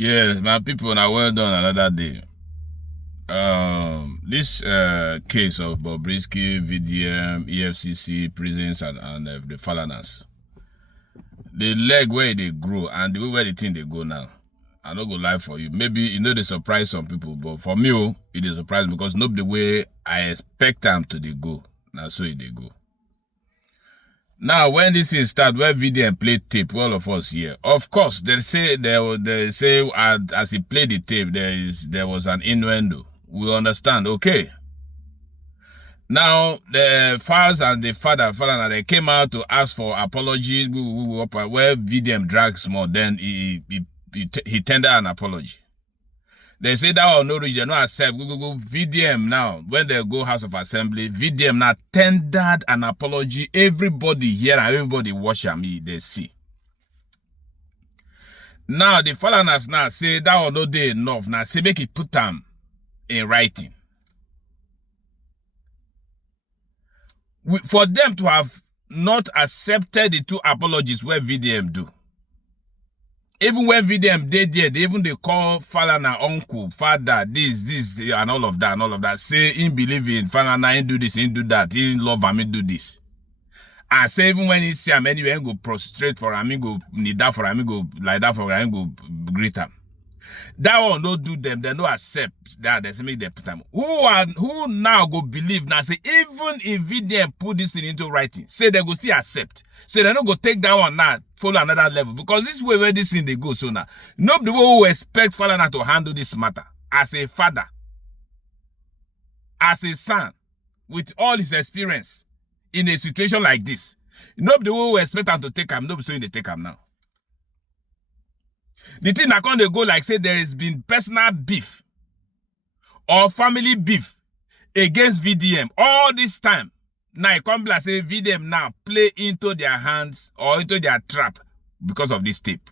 Yes, my people, now well done another day. This case of Bobrisky, VDM, EFCC, prisons, and the Falanas. The leg where they grow and the way where the thing they go now. I not go lie for you. Maybe they surprise some people, but for me, it is surprising because not the way I expect them to they go. Now so they go. Now, when this thing start, where VDM play tape, all of us here, of course, they say as he played the tape, there was an innuendo. We understand, okay. Now, the fathers and the father, they came out to ask for apologies. Where VDM drags more, then he tendered an apology. They say that will no region, no accept. Go VDM now. When they go House of Assembly, VDM now tendered an apology. Everybody here and everybody watch me, they see. Now the foreigners now say that will no day enough. Now say make it put them in writing. For them to have not accepted the two apologies where VDM do. Even when VDM did there, they call Falana uncle, father, this, and all of that. Say, he believe in Falana, he do this, he do that, he love him, he do this. And say, even when he see him anywhere, he go prostrate for him, he go kneel down for him, he go lie down for him, he go greet him. That one no do them, they no accept that, they say make them put them. Who now go believe now, say, even if VDM put this thing into writing, say they go still accept. So they no go take that one now, follow another level. Because this is where this thing they go so now. Nobody will expect Falana to handle this matter as a father, as a son, with all his experience in a situation like this. Nobody will expect him to take him. Nobody saying they take him now. The thing that can go like say there has been personal beef or family beef against VDM all this time. Now it come like say VDM now play into their hands or into their trap because of this tape.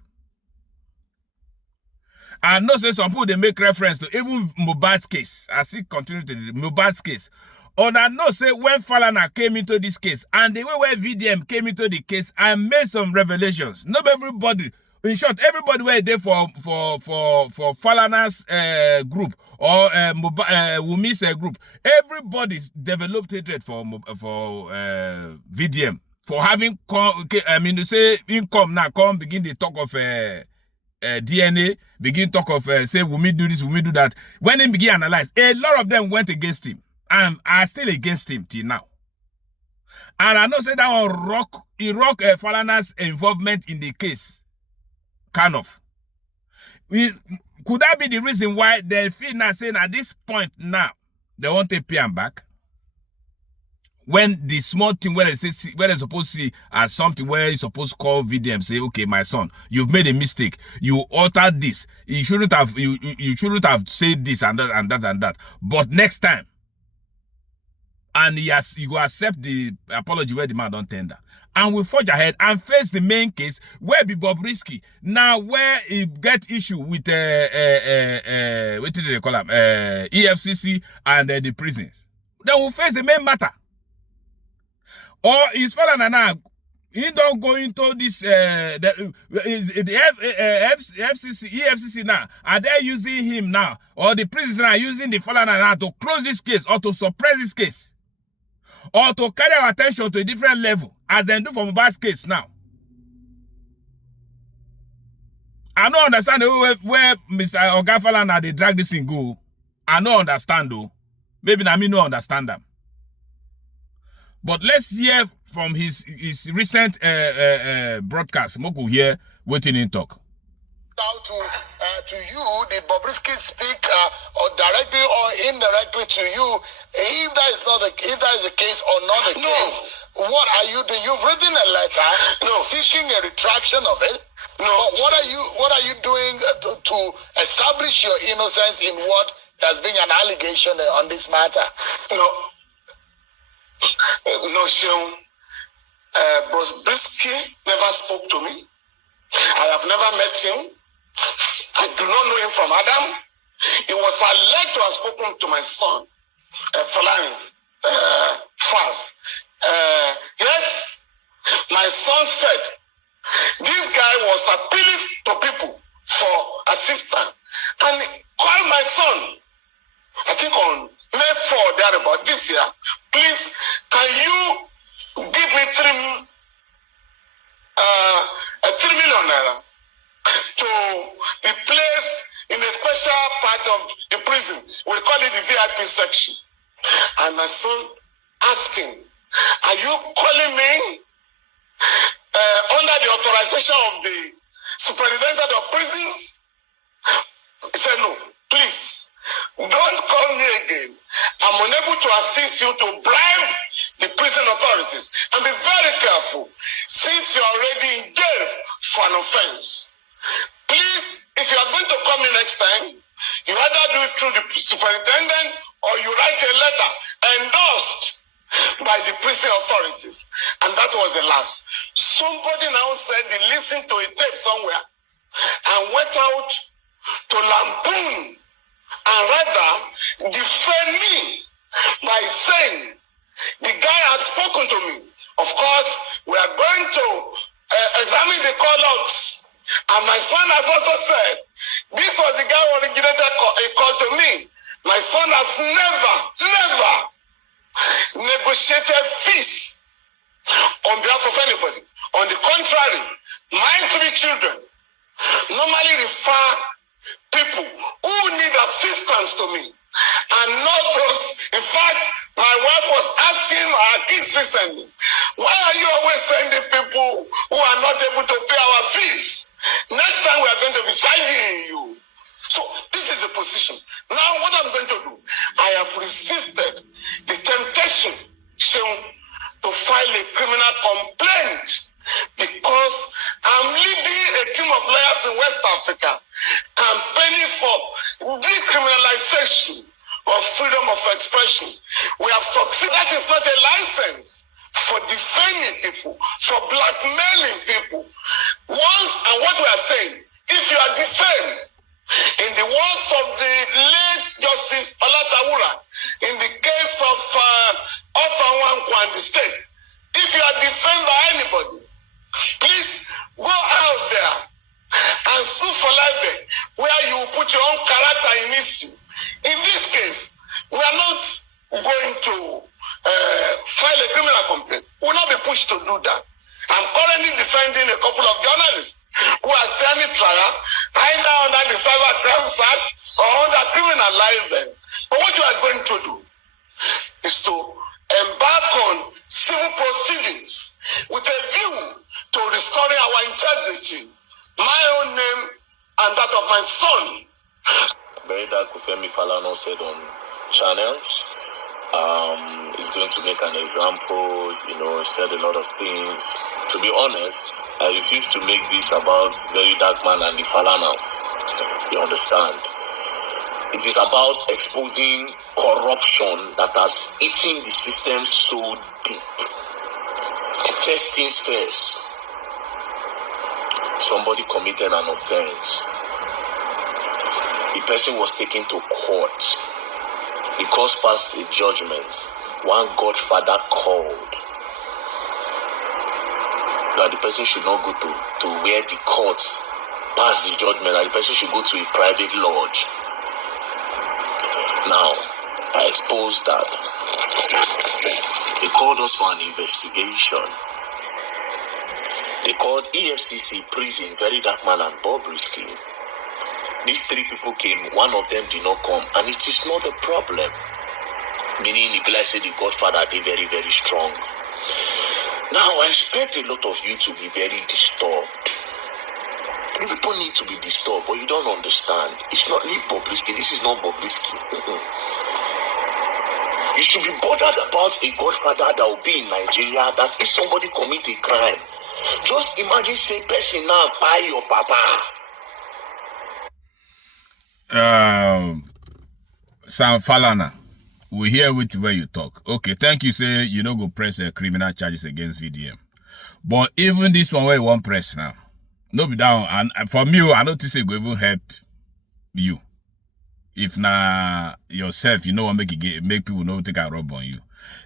And no say some people they make reference to even Mohbad's case. As it continue to the Mohbad's case. Or I know say when Falana came into this case and the way where VDM came into the case and made some revelations. Not everybody. In short, everybody were there for Falana's group or Wumi's group. Everybody developed hatred for VDM for having they say income now come begin the talk of DNA, begin talk of say Wumi do this, Wumi do that. When they begin analyze, a lot of them went against him and are still against him till now. And I know say that one rock Falana's involvement in the case. Kind of. Could that be the reason why they feel now saying at this point now they want to pay him back? When the small thing where they're supposed to see as something where you're supposed to call VDM, say, okay, my son, you've made a mistake. You altered this. You shouldn't have said this and that. But next time, and you go accept the apology where the man don't tender. And we forge ahead and face the main case where be Bobrisky. Now where he get issue with what did they call him? EFCC and the prisons. Then we face the main matter. Or his father now he don't go into this EFCC now. Are they using him now? Or the prisons are using the father now to close this case or to suppress this case? Or to carry our attention to a different level, as they do for Mohbad's case now. I don't understand where Mr. Oga Falana they drag this thing go. I don't understand though. Maybe I mean no understand them. But let's hear from his recent broadcast. Moku here waiting in talk. Now to you, did Bobrisky speak or directly or indirectly to you? If that is the case or not the case, what are you doing? You've written a letter seeking a retraction of it. No, but what are you doing to establish your innocence in what has been an allegation on this matter? No, Sean. Bobrisky never spoke to me. I have never met him. I do not know him from Adam. He was alleged to have spoken to my son, Falani, Fars. Yes, my son said this guy was appealing to people for assistant and call my son, I think on May 4, there about this year, please, can you give me 3 million naira to be placed in a special part of the prison? We call it the VIP section. And my son asking, are you calling me under the authorization of the superintendent of prisons? He said, no, please, don't call me again. I'm unable to assist you to bribe the prison authorities. And be very careful, since you're already in jail for an offense. Please, if you are going to come in next time, you either do it through the superintendent or you write a letter endorsed by the prison authorities. And that was the last. Somebody now said he listened to a tape somewhere and went out to lampoon and rather defend me by saying the guy had spoken to me. Of course, we are going to examine the call-ups. And my son has also said, this was the guy who originated a call to me. My son has never negotiated fees on behalf of anybody. On the contrary, my 3 children normally refer people who need assistance to me, and not those. In fact, my wife was asking our kids recently, why are you always sending people who are not able to pay our fees? Next time we are going to be charging you. So this is the position. Now what I'm going to do, I have resisted the temptation to file a criminal complaint because I'm leading a team of lawyers in West Africa campaigning for decriminalization of freedom of expression. We have succeeded. That is not a license for defaming people, for blackmailing people. Once, and what we are saying, if you are defamed, in the words of the late Justice Olatawura, in the case of Ofanwankwo and the state, if you are defamed by anybody, please go out there and sue for libel, where you put your own character in issue. In this case, we are not going to file a criminal complaint. We will not be pushed to do that. I'm currently defending a couple of journalists who are standing trial either under the Cyber Crimes Act or under criminal libel. But what you are going to do is to embark on civil proceedings with a view to restoring our integrity, my own name and that of my son. Berida Kufemi Falana said on channel, is going to make an example, said a lot of things. To be honest, I refuse to make this about very dark man and the Falanas. You understand? It is about exposing corruption that has eaten the system so deep. First things first, somebody committed an offense. The person was taken to court. The court passed a judgment. One godfather called that the person should not go to where the court passed the judgment, that the person should go to a private lodge. Now, I exposed that. They called us for an investigation. They called EFCC, prison, Very Dark Man and Bobrisky. These 3 people came, one of them did not come, and it is not a problem. Meaning, if I say the Godfather, they very, very strong. Now, I expect a lot of you to be very disturbed. You people need to be disturbed, but you don't understand. It's not Bobrisky. This is not Bobrisky. You should be bothered about a Godfather that will be in Nigeria, that if somebody commit a crime, just imagine, say, person now buy your papa. Sam Falana, we hear with where you talk. Okay, thank you. Say you know go press criminal charges against VDM, but even this one where you want press now, no be down. And for me, I don't think it go even help you. If na yourself, make people know take a rub on you.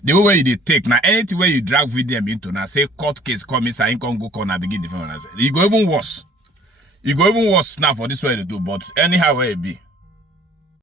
The way you take now, anything where you drag VDM into now, say court case come inside, ain't gonna go corner begin different. You go even worse. You go even worse now for this way to do, but anyhow where it be.